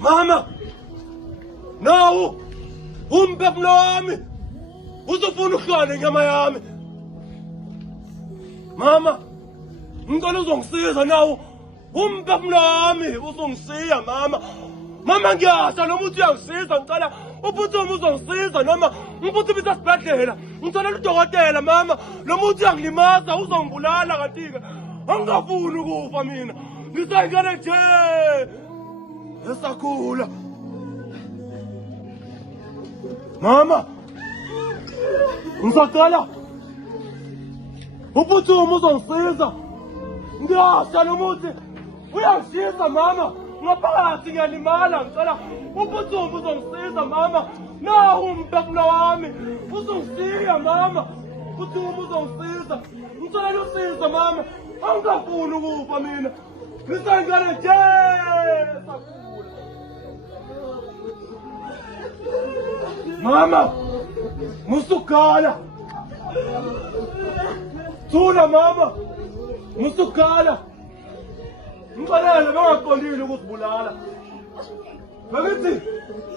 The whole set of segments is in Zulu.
Mama! Nawu! Umphefumulo wami! Uzofuna ukuhlala inyama yami! Mama! Ngicela uzongisiza nawo! Umphefumulo wami! Uzongisiza mama! Mama ngiyasha noma uthi uyangisiza ngicela uphuthuma uzongisiza noma ngiphuthuma esibhedlela ngicela udokotela mama noma uthi uyangilimaza uzongibulala kanti-ke angingafuni ukufa mina ngisayingane nje esakhula mama ngisacela uphuthuma uzongisiza ngiyasha noma uthi uyangisiza mama ngaphakathi ngiyalimala ngicela uphuthuma uzongisiza mama nawu umphefumulo wami uzongisiza mama uphuthuma uzongisiza ngicela usizo mama angingafuni ukufa mina ngisayingane nje sakhula mama musukhala thula mama musukhala ngicela bangaqondile ukusibulala bakithi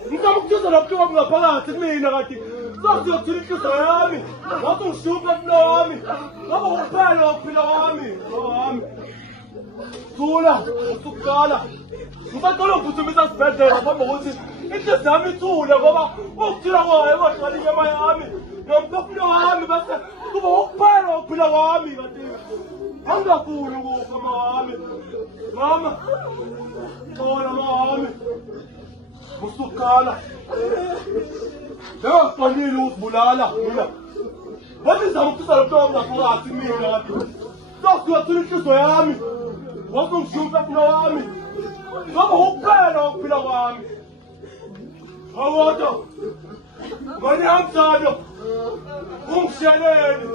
ngizama ukujuza lapho ngaphakathi kumina kanti sasiyothula inhliziyo yami ngathi ngishupha empilo wami ngabe ukuphela ukuphila kwami thula usukhala ngisacela ukuphuthumise esibhedlela phambi kokuthi inhliziyo yami ithule ngoba ukuthula kwayo kwaqala inyama yami nomphefumulo wami bese kuba ukuphela ukuphila kwami kanti angingafuni ukufa mama mama thola mama musukhala ngiyaqalile ukuzibulala mina wathi zama ukuthisa lapho ngaphakathi mina kanti sasiyothula inhliziyo yami wathi ngishupha empilo wami ngoba ukuphela ukuphila kwami awodwa ngani yamthando ungishelele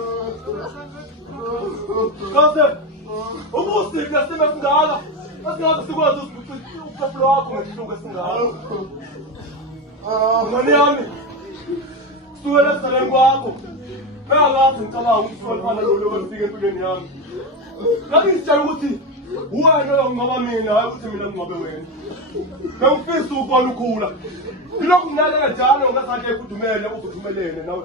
kaze ubusika sebesingaka asingaze sikwazi umphefumulo wakho ngesihluko esingaka ngani yami kusukela esaleni kwakho bengazi ngicabanga ukuthi solifana lolo wefika empilweni yami ngathi ngitshela ukuthi wena ngoba mina hayi ukuthi mina ngobe wena bengifisa ukubona ukhula lokhu kunaleka njalo ngasathi ekudumele ukudhumelene nawe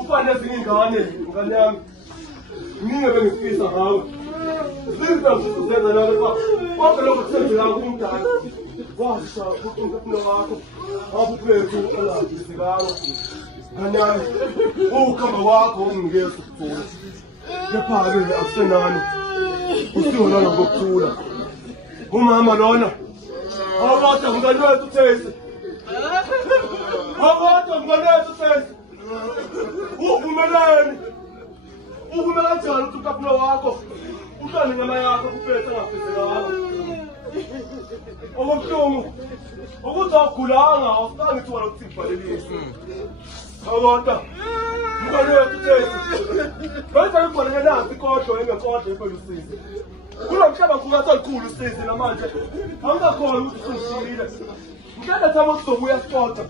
ufane ezinye ingane ngane yami mina bengifisa ngawe siza ukuzenza lapha konke lokho kuthembela kumdala washa umphefumulo wakho abuphethu elazisikayo ngane yami ukhamba wakho ungingeza ukufuna kepha-ke akusenani usiwona ngokuthula umama lona awukade mngane wethu uthesi awukade mngane wethu uthesi uvumeleni uvumela kanjani ukuthi umphefumulo wakho uhlale inyama yakho kuphethe engafisekanga okobuhlungu ukuthi awugulanga awufanele ukuthi wena ukuthi ngibhalelise awukade mngane wethu uthesi benza ngibhalele nansi ikodwa engekodwa efelusizi kulo mhlaba kungathi alikhulu usizi namanje angikakhona ukuthi usungishiyile mhlawumbe thama ukuzobuya sikodwa